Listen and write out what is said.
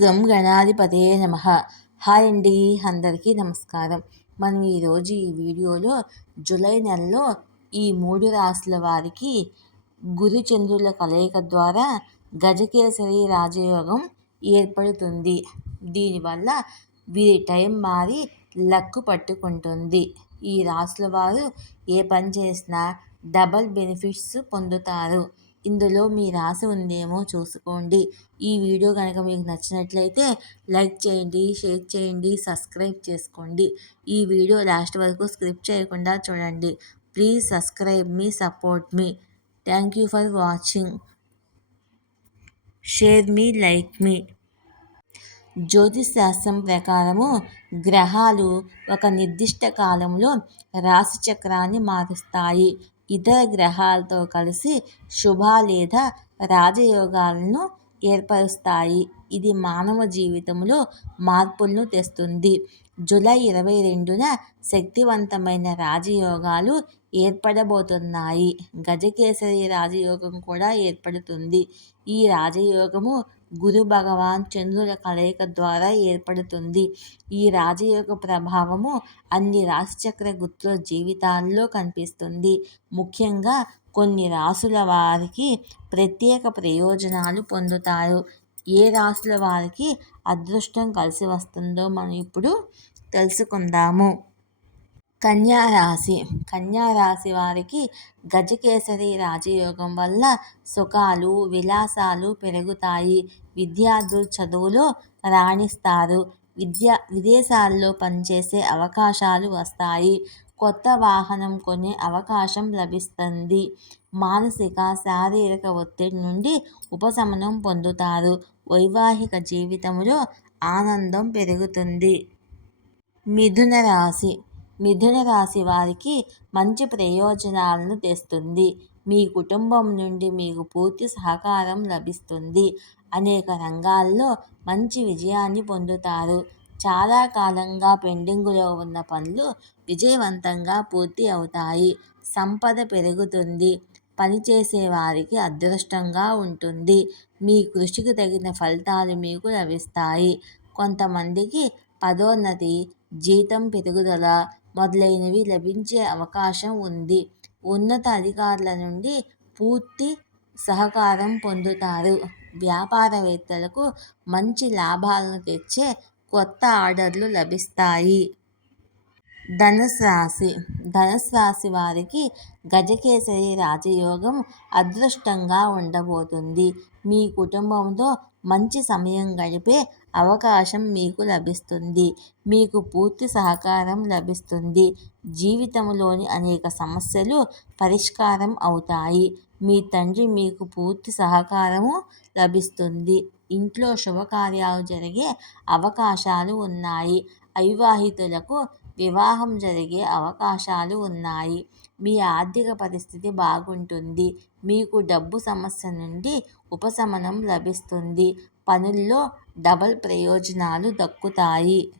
గం గణాధిపతే నమ. హాయ్ అండి అందరికీ నమస్కారం. మనం ఈరోజు ఈ వీడియోలో జూలై నెలలో ఈ మూడు రాశుల వారికి గురుచంద్రుల కలయిక ద్వారా గజకేసరి రాజయోగం ఏర్పడుతుంది. దీనివల్ల వీరి టైం మారి లక్కు పట్టుకుంటుంది. ఈ రాశుల వారు ఏ పని చేసినా డబల్ బెనిఫిట్స్ పొందుతారు. ఇందులో మీ రాసి ఉందేమో చూసుకోండి. ఈ వీడియో కనుక మీకు నచ్చినట్లయితే లైక్ చేయండి షేర్ చేయండి సబ్స్క్రైబ్ చేసుకోండి. ఈ వీడియో లాస్ట్ వరకు స్క్రిప్ట్ చేయకుండా చూడండి. ప్లీజ్ సబ్స్క్రైబ్ మీ support me. Thank you for watching. Share me like మీ. జ్యోతిష్ శాస్త్రం ప్రకారము గ్రహాలు ఒక నిర్దిష్ట కాలంలో రాశి చక్రాన్ని మారుస్తాయి. ఇతర గ్రహాలతో కలిసి శుభ లేదా రాజయోగాలను ఏర్పరుస్తాయి. ఇది మానవ జీవితంలో మార్పులను తెస్తుంది. జూలై ఇరవై రెండున శక్తివంతమైన రాజయోగాలు ఏర్పడబోతున్నాయి. గజకేసరి రాజయోగం కూడా ఏర్పడుతుంది. ఈ రాజయోగము గురు భగవాన్ చంద్రుల కలయిక ద్వారా ఏర్పడుతుంది. ఈ రాజయోగ ప్రభావము అన్ని రాశిచక్ర గుర్తుల జీవితాల్లో కనిపిస్తుంది. ముఖ్యంగా కొన్ని రాసుల వారికి ప్రత్యేక ప్రయోజనాలు పొందుతారు. ఏ రాసుల వారికి అదృష్టం కలిసి వస్తుందో మనం ఇప్పుడు తెలుసుకుందాము. కన్యారాశి. కన్యారాశి వారికి గజకేసరి రాజయోగం వల్ల సుఖాలు విలాసాలు పెరుగుతాయి. విద్యార్థులు చదువులో రాణిస్తారు. విద్య విదేశాల్లో పనిచేసే అవకాశాలు వస్తాయి. కొత్త వాహనం కొనే అవకాశం లభిస్తుంది. మానసిక శారీరక ఒత్తిడి నుండి ఉపశమనం పొందుతారు. వైవాహిక జీవితంలో ఆనందం పెరుగుతుంది. మిథున రాశి. మిథున రాశి వారికి మంచి ప్రయోజనాలను తెస్తుంది. మీ కుటుంబం నుండి మీకు పూర్తి సహకారం లభిస్తుంది. అనేక రంగాల్లో మంచి విజయాన్ని పొందుతారు. చాలా కాలంగా పెండింగులో ఉన్న పనులు విజయవంతంగా పూర్తి అవుతాయి. సంపద పెరుగుతుంది. పనిచేసే వారికి అదృష్టంగా ఉంటుంది. మీ కృషికి తగిన ఫలితాలు మీకు లభిస్తాయి. కొంతమందికి పదోన్నతి జీతం పెరుగుదల మొదలైనవి లభించే అవకాశం ఉంది. ఉన్నత అధికారుల నుండి పూర్తి సహకారం పొందుతారు. వ్యాపారవేత్తలకు మంచి లాభాలను తెచ్చే కొత్త ఆర్డర్లు లభిస్తాయి. ధనుసు రాశి. ధనుసు రాశి వారికి గజకేసరి రాజయోగం అదృష్టంగా ఉండబోతుంది. మీ కుటుంబంతో మంచి సమయం గడిపే అవకాశం మీకు లభిస్తుంది. మీకు పూర్తి సహకారం లభిస్తుంది. జీవితంలోని అనేక సమస్యలు పరిష్కారం అవుతాయి. మీ తండ్రి మీకు పూర్తి సహకారము లభిస్తుంది. ఇంట్లో శుభకార్యాలు జరిగే అవకాశాలు ఉన్నాయి. అవివాహితులకు వివాహం జరిగే అవకాశాలు ఉన్నాయి. మీ ఆర్థిక పరిస్థితి బాగుంటుంది. మీకు డబ్బు సమస్య నుండి ఉపశమనం లభిస్తుంది. పనుల్లో డబల్ ప్రయోజనాలు దక్కుతాయి.